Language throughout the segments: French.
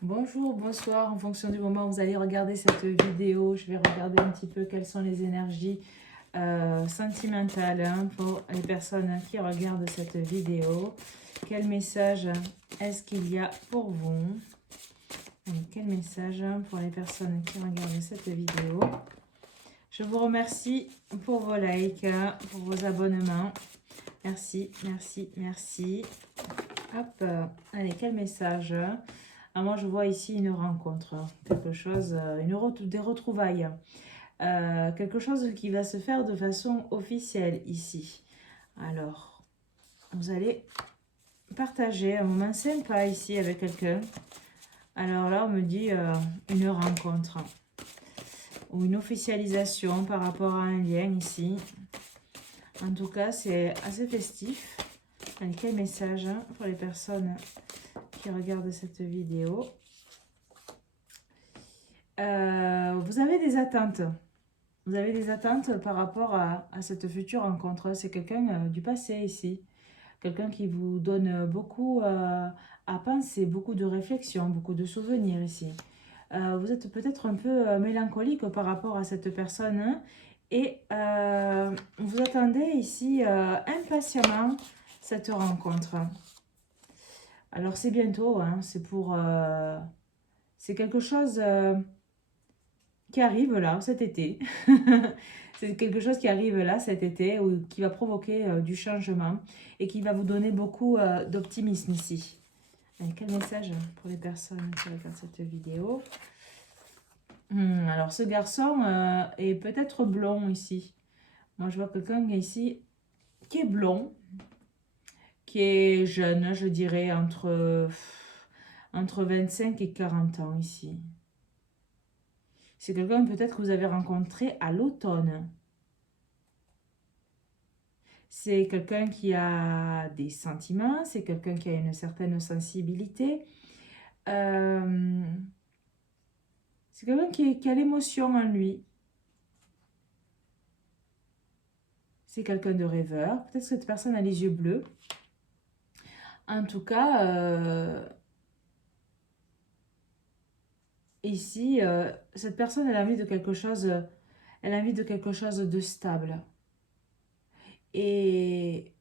Bonjour, bonsoir, en fonction du moment où vous allez regarder cette vidéo, je vais regarder un petit peu quelles sont les énergies sentimentales pour les personnes qui regardent cette vidéo. Quel message est-ce qu'il y a pour vous? Quel message pour les personnes qui regardent cette vidéo? Je vous remercie pour vos likes, pour vos abonnements. Merci, merci, merci. Hop, allez, quel message? Moi, je vois ici une rencontre, quelque chose, des retrouvailles. Quelque chose qui va se faire de façon officielle ici. Alors, vous allez partager un moment sympa ici avec quelqu'un. Alors là, on me dit une rencontre ou une officialisation par rapport à un lien ici. En tout cas, c'est assez festif. Allez, quel message pour les personnes qui regardent cette vidéo? Vous avez des attentes. Vous avez des attentes par rapport à cette future rencontre. C'est quelqu'un du passé ici. Quelqu'un qui vous donne beaucoup à penser, beaucoup de réflexions, beaucoup de souvenirs ici. Vous êtes peut-être un peu mélancolique par rapport à cette personne, hein, et vous attendez ici impatiemment cette rencontre. Alors c'est bientôt, hein, c'est quelque chose qui arrive là cet été. C'est quelque chose qui arrive là cet été ou qui va provoquer du changement et qui va vous donner beaucoup d'optimisme ici. Allez, quel message pour les personnes qui regardent cette vidéo? Alors ce garçon est peut-être blond ici. Moi je vois quelqu'un ici qui est blond, qui est jeune, je dirais entre 25 et 40 ans ici. C'est quelqu'un peut-être que vous avez rencontré à l'automne. C'est quelqu'un qui a des sentiments, c'est quelqu'un qui a une certaine sensibilité. C'est quelqu'un qui a l'émotion en lui. C'est quelqu'un de rêveur. Peut-être que cette personne a les yeux bleus. En tout cas, ici, cette personne, elle a envie de quelque chose, elle a envie de quelque chose de stable. Et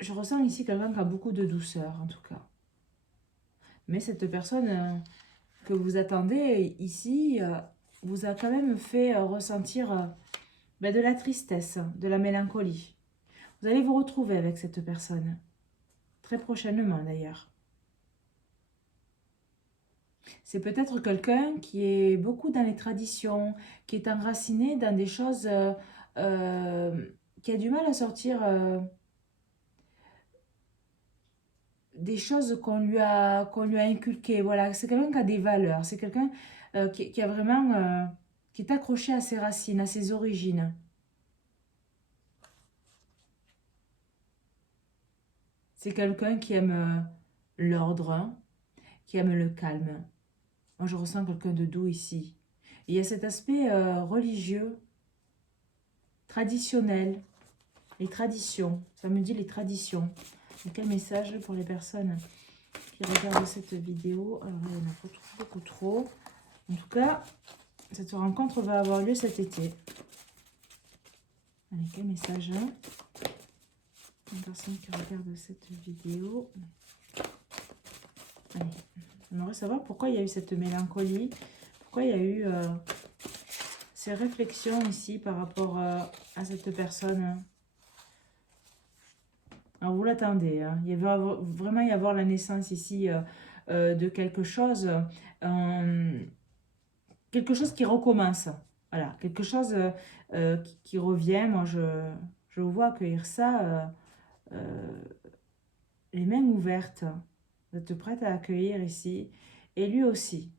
je ressens ici quelqu'un qui a beaucoup de douceur, en tout cas. Mais cette personne que vous attendez ici vous a quand même fait ressentir de la tristesse, de la mélancolie. Vous allez vous retrouver avec cette personne, très prochainement d'ailleurs. C'est peut-être quelqu'un qui est beaucoup dans les traditions, qui est enraciné dans des choses, qui a du mal à sortir des choses qu'on lui a inculquées. Voilà, c'est quelqu'un qui a des valeurs, c'est quelqu'un qui a vraiment, qui est accroché à ses racines, à ses origines. C'est quelqu'un qui aime l'ordre, hein, qui aime le calme. Moi, je ressens quelqu'un de doux ici. Et il y a cet aspect religieux, traditionnel, les traditions. Ça me dit les traditions. Et quel message pour les personnes qui regardent cette vidéo? Alors, il y en a beaucoup trop. En tout cas, cette rencontre va avoir lieu cet été. Allez, quel message pour les personnes qui regardent cette vidéo? Allez, on aimerait savoir pourquoi il y a eu cette mélancolie, pourquoi il y a eu ces réflexions ici par rapport à cette personne. Alors vous l'attendez, hein. Il va vraiment y avoir la naissance ici de quelque chose qui recommence. Voilà, quelque chose qui revient. Moi, je vous vois accueillir ça, les mains ouvertes. Vous êtes prête à accueillir ici. Et lui aussi.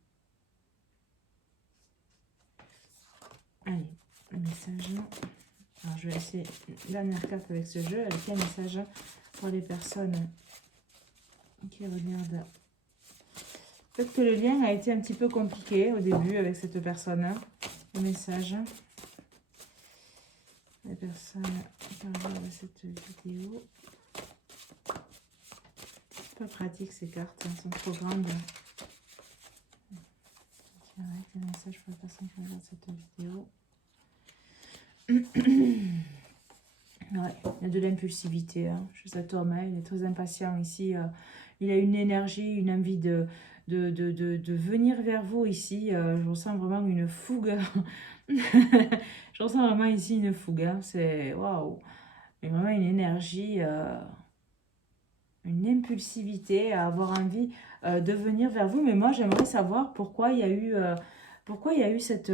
Allez, un message. Alors, je vais essayer une dernière carte avec ce jeu. Avec un message pour les personnes qui regardent. Peut-être que le lien a été un petit peu compliqué au début avec cette personne. Le message. Les personnes qui regardent cette vidéo. Pas pratique ces cartes, elles sont trop grandes. Quel message pour les personnes qui regardent cette vidéo? Ouais, il y a de l'impulsivité chez cet homme, il est très impatient ici. Il a une énergie, une envie de venir vers vous ici. Je ressens vraiment une fougue. Je ressens vraiment ici une fougue. C'est waouh! Mais vraiment une énergie, une impulsivité à avoir envie de venir vers vous. Mais moi, j'aimerais savoir pourquoi il y a eu, pourquoi il y a eu cette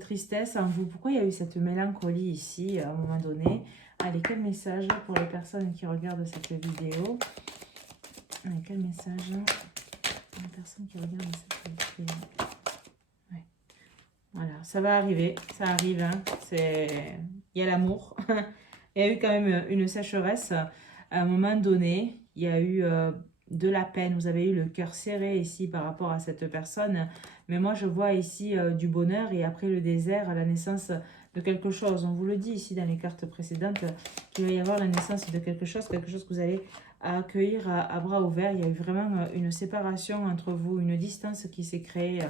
tristesse en vous, pourquoi il y a eu cette mélancolie ici à un moment donné. Allez, quel message pour les personnes qui regardent cette vidéo? Allez, quel message pour les personnes qui regardent cette vidéo? Ouais. Voilà, ça va arriver, ça arrive. Hein. Il y a l'amour. Il y a eu quand même une sécheresse à un moment donné. Il y a eu de la peine. Vous avez eu le cœur serré ici par rapport à cette personne. Mais moi, je vois ici du bonheur et après le désert, la naissance de quelque chose. On vous le dit ici dans les cartes précédentes qu'il va y avoir la naissance de quelque chose que vous allez accueillir à bras ouverts. Il y a eu vraiment une séparation entre vous, une distance qui s'est créée.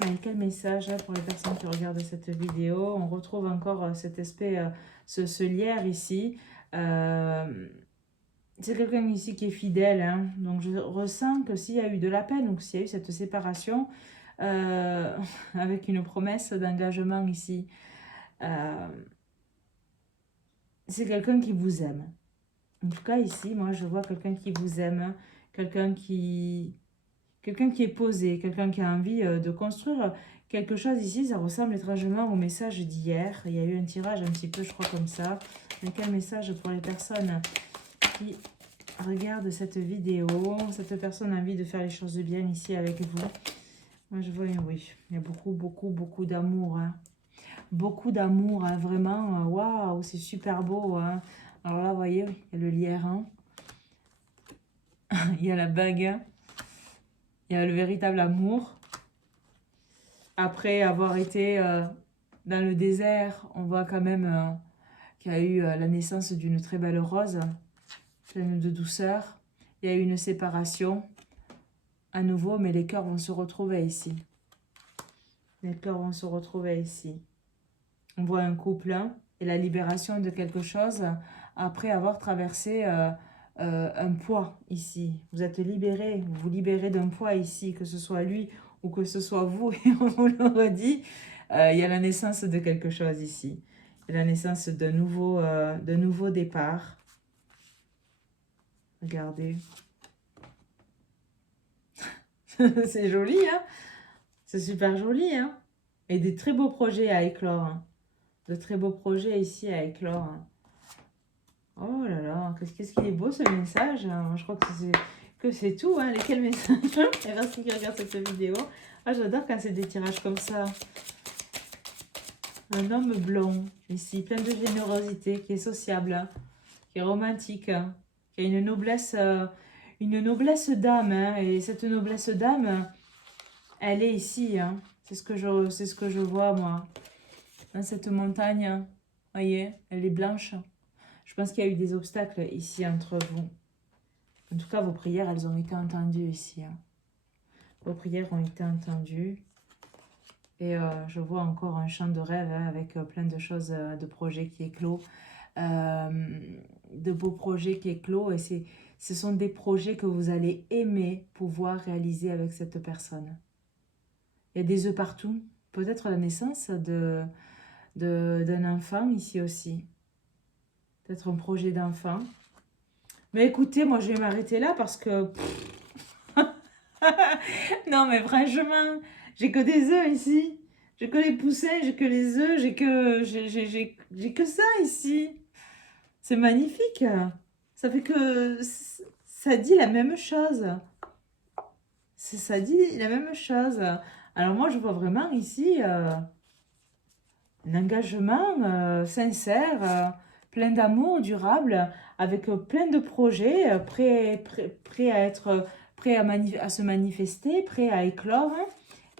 Allez, quel message pour les personnes qui regardent cette vidéo? On retrouve encore cet aspect, ce lierre ici. C'est quelqu'un ici qui est fidèle. Hein. Donc, je ressens que s'il y a eu de la peine ou s'il y a eu cette séparation, avec une promesse d'engagement ici, c'est quelqu'un qui vous aime. En tout cas, ici, moi, je vois quelqu'un qui vous aime, quelqu'un qui est posé, quelqu'un qui a envie de construire quelque chose ici. Ça ressemble étrangement au message d'hier. Il y a eu un tirage un petit peu, je crois, comme ça. Mais quel message pour les personnes qui regardent cette vidéo? Cette personne a envie de faire les choses bien ici avec vous. Moi, je vois, oui, il y a beaucoup d'amour. Hein. Beaucoup d'amour, hein, vraiment. Waouh, c'est super beau. Hein. Alors là, vous voyez, il y a le lierre. Hein. Il y a la bague. Il y a le véritable amour. Après avoir été dans le désert, on voit quand même qu'il y a eu la naissance d'une très belle rose, pleine de douceur. Il y a eu une séparation à nouveau, mais les cœurs vont se retrouver ici. Les cœurs vont se retrouver ici. On voit un couple et la libération de quelque chose après avoir traversé un poids ici. Vous êtes libéré, vous vous libérez d'un poids ici, que ce soit lui ou que ce soit vous, et on vous le redit, il y a la naissance de quelque chose ici. Il y a la naissance d'un nouveau départ. Regardez. C'est joli, hein? C'est super joli, hein? Et des très beaux projets à éclore. Hein. De très beaux projets ici à éclore. Hein. Oh là là, qu'est-ce qu'il est beau ce message. Hein. Je crois que c'est tout. Hein. Quel message. Et merci qui regarde cette vidéo. Ah, j'adore quand c'est des tirages comme ça. Un homme blond, ici, plein de générosité, qui est sociable, hein, qui est romantique, hein, qui a une noblesse d'âme. Hein, et cette noblesse d'âme, elle est ici. Hein. C'est ce que je vois, moi. Dans cette montagne, voyez, elle est blanche. Je pense qu'il y a eu des obstacles ici entre vous. En tout cas, vos prières, elles ont été entendues ici. Hein. Vos prières ont été entendues. Et je vois encore un champ de rêve hein, avec plein de choses, de projets qui éclosent. De beaux projets qui éclosent. Et ce sont des projets que vous allez aimer pouvoir réaliser avec cette personne. Il y a des œufs partout. Peut-être la naissance d'un enfant ici aussi. Peut-être un projet d'enfant. Mais écoutez, moi je vais m'arrêter là parce que... non mais franchement, j'ai que des œufs ici. J'ai que les poussins, j'ai que les œufs, j'ai que ça ici. C'est magnifique. Ça fait que... Ça dit la même chose. Ça dit la même chose. Alors moi je vois vraiment ici un engagement sincère, plein d'amour durable, avec plein de projets, prêts à être, à se manifester, prêts à éclore. Hein.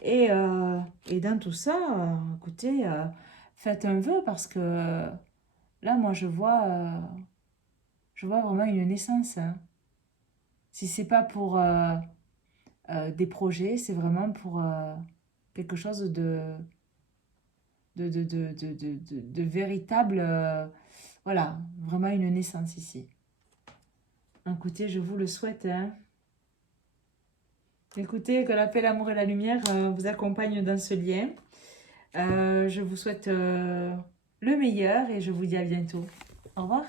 Et dans tout ça, écoutez, faites un vœu parce que là, moi, je vois Je vois vraiment une naissance. Hein. Si c'est pas pour des projets, c'est vraiment pour quelque chose de véritable. Voilà, vraiment une naissance ici. Écoutez, je vous le souhaite. Hein. Écoutez, que la paix, l'amour et la lumière vous accompagnent dans ce lien. Je vous souhaite le meilleur et je vous dis à bientôt. Au revoir.